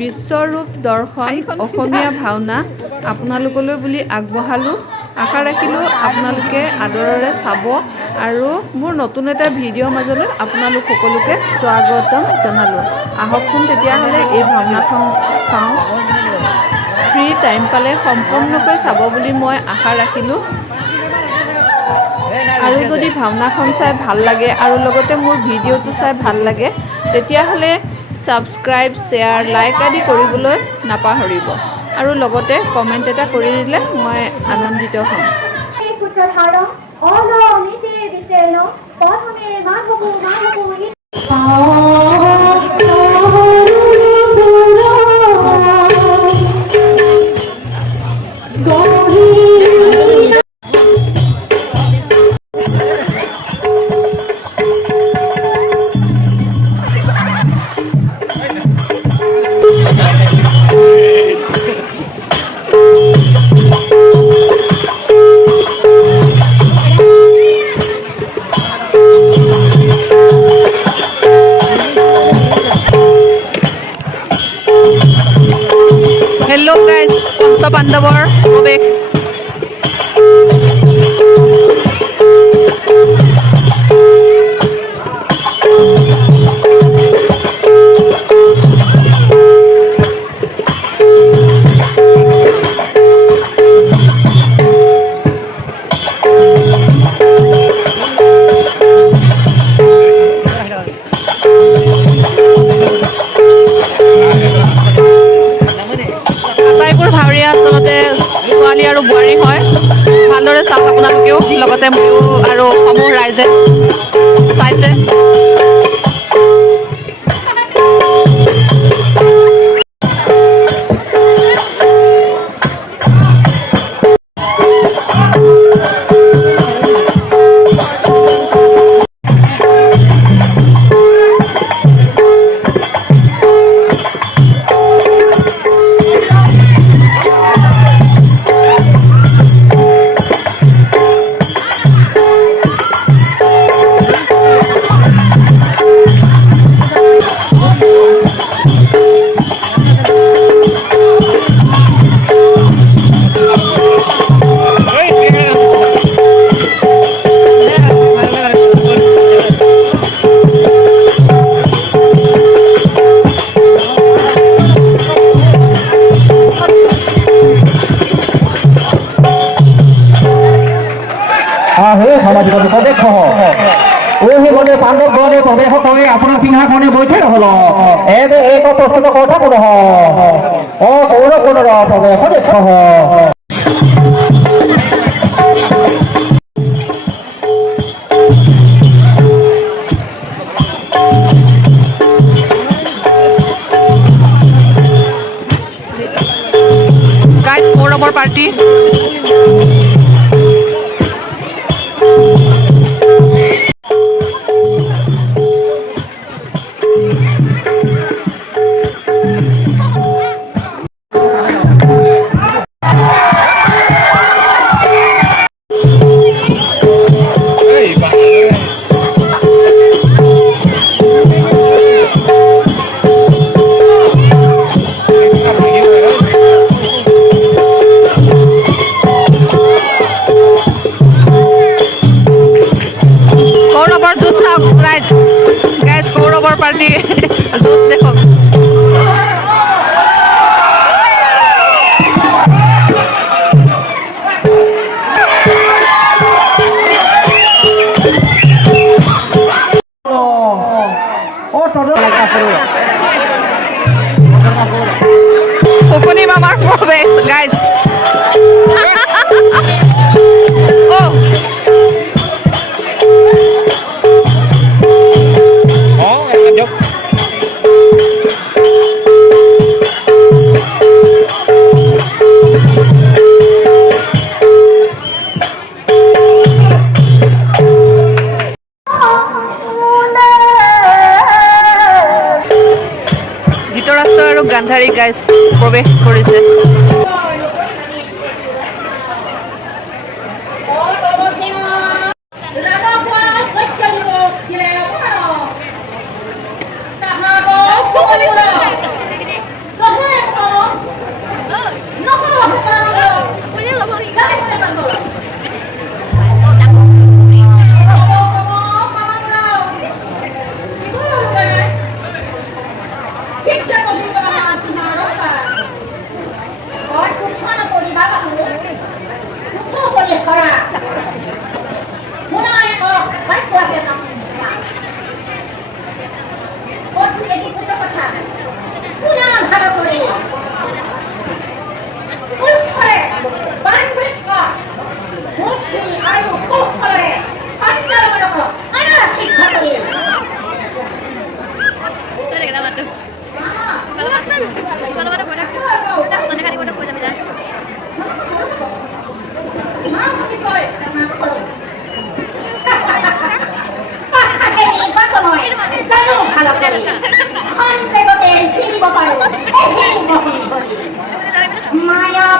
বিশ্বৰূপ দৰ্শন অসমীয়া ভাওনা আপোনালোকলৈ বুলি আগবঢ়ালোঁ। আশা ৰাখিলোঁ আপোনালোকে আদৰেৰে চাব আৰু মোৰ নতুন এটা ভিডিঅ'ৰ মাজলৈ আপোনালোক সকলোকে স্বাগতম জনালোঁ। আহকচোন তেতিয়াহ'লে এই ভাওনাখন চাওঁ। ফ্ৰী টাইম পালে সম্পূৰ্ণকৈ চাব বুলি মই আশা ৰাখিলোঁ। আৰু যদি ভাওনাখন চাই ভাল লাগে আৰু লগতে মোৰ ভিডিঅ'টো চাই ভাল লাগে তেতিয়াহ'লে ছাবস্ক্ৰাইব, শ্বেয়াৰ, লাইক আদি কৰিবলৈ নাপাহৰিব আৰু লগতে কমেণ্ট এটা কৰি দিলে মই আনন্দিত হ'ম। হেল্ল' গাইজ, পঞ্চপাণ্ডৱৰ প্ৰৱেশ। আটাইবোৰ ভাৱৰীয়া আচলতে ছোৱালী আৰু বোৱাৰী হয়। ভালদৰে চাওক আপোনালোকেও, লগতে ময়ো আৰু সমূহ ৰাইজে চাইছে। সামাজিক প্ৰদেশ ওহিবলে পাণ্ডৱ গণে প্ৰৱেশ কৰে আপোনাৰ পিন্ধা গণে বৈঠে নহল এবে এক প্ৰস্তুত কথা কোন অ কৌৰ কোণৰ প্ৰৱেশ দেখ গাইজ, কৌৰৱৰ পাৰ্টি। গাইজ, কৌৰৱৰ পাৰ্টি জোচ দেখক। ফুকনি মামাৰ প্ৰৱেশ গাইজ। ধৃতৰাষ্ট্ৰ আৰু গান্ধাৰী গাইজ প্ৰৱেশ কৰিছে। Maya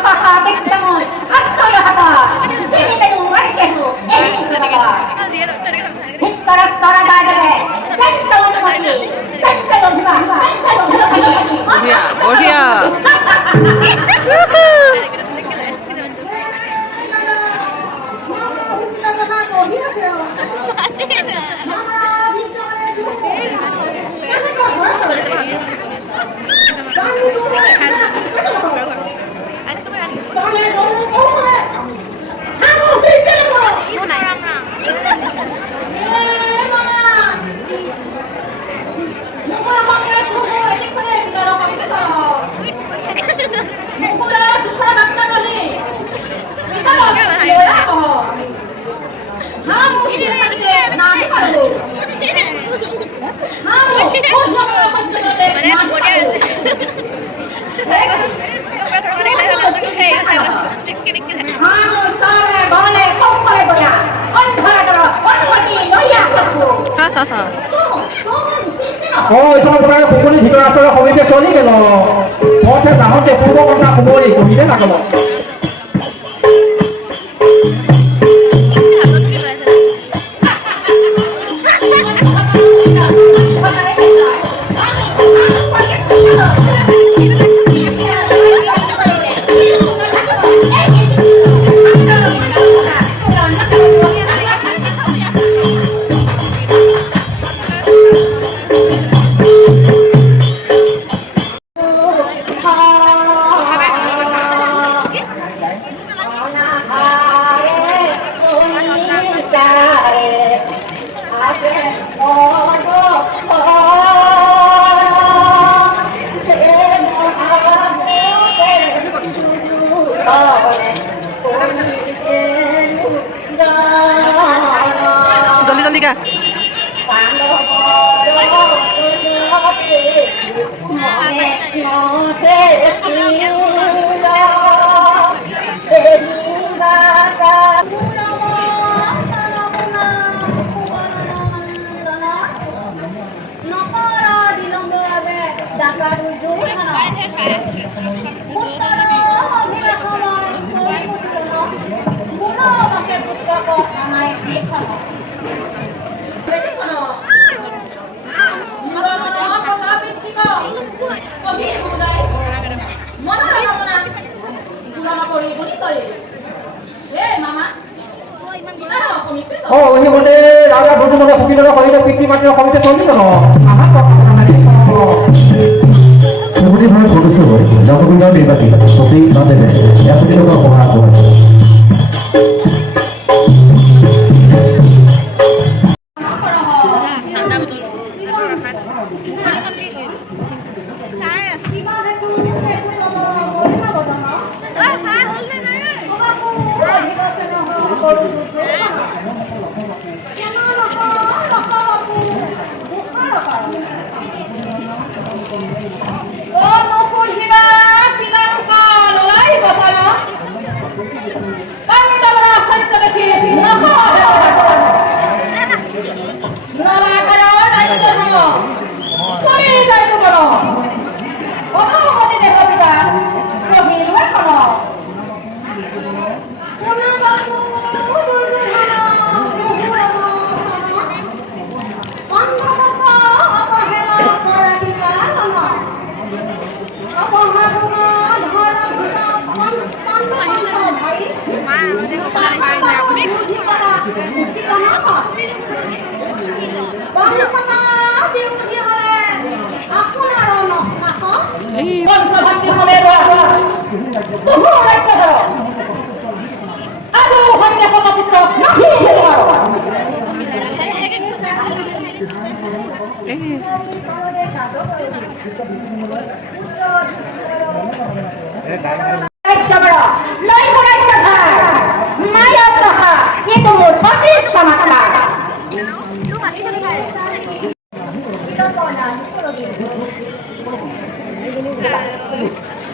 pahatik tangon, asoy hata, sini tayo marketo, hikparas tara dadale, tantaon mati, tantaon jiwa, tantaon jiwa kaki. বঢ়িয়া বঢ়িয়া হা হা হা এইখনৰ পৰা পুখুৰী ভিতৰত আছে সমিতি চলি গেল মই যাওঁতে পূৰ্ব কথা খবৰি কমিতে নাগল জলদি জলদি কা সেইমতে ৰাজা ভোজমনে সুবিধা সহিত পিতৃ মাতৃৰ সমিতি চলি গেল সভাপতি ভাৰত সদস্য হৈ জগবিন্দৰ নিৰ্বাচী শশী বাদেৱে 1 কোটি টকাৰ সহায় আগবঢ়াইছে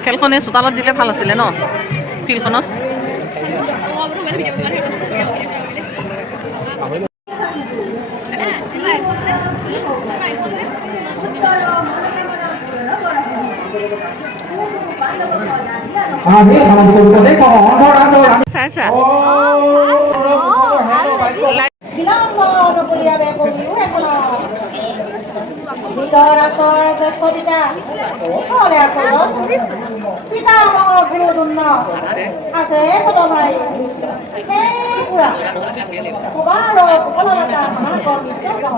খেলখনে চোতালত দিলে ভাল আছিলে ন ফিল্ডখনত আমি সামাজিক অধিকার দেখো বিলম্ব নকৰিয়াবে কবিও একলা ভিতৰ আঁতৰ জ্যেষ্ঠ পিতা ঘৰলে আচল পিতা মঙল গুৰু দুন্ন আছে কত ভাই সেই পুৰা কুবাৰ উপলব্ধতা মহাকৰ নিশ্চয় কহ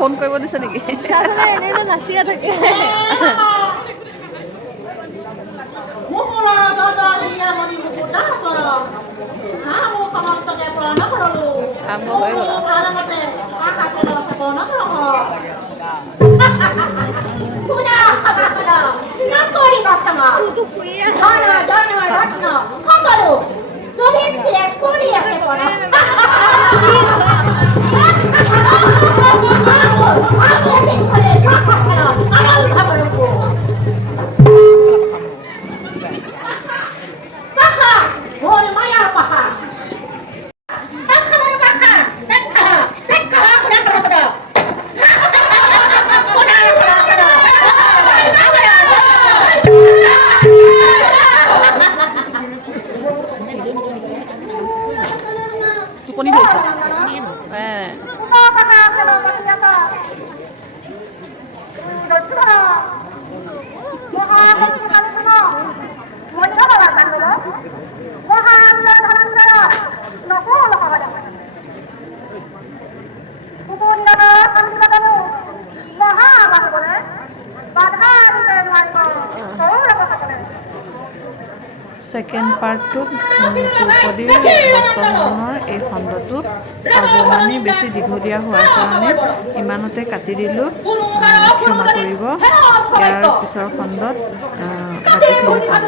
ফোন কৰিব দিছে নেকি নাচিয়া থাকে টোপনি গৈছে ছেকেণ্ড পাৰ্টটোত দ্ৰৌপদীৰ বস্ত্ৰহৰণৰ এই খণ্ডটো অৱমানি বেছি দীঘলীয়া হোৱাৰ কাৰণে ইমানতে কাটি দিলোঁ ক্ষমা কৰিব ইয়াৰ পিছৰ খণ্ডত বাকীখিনি পাব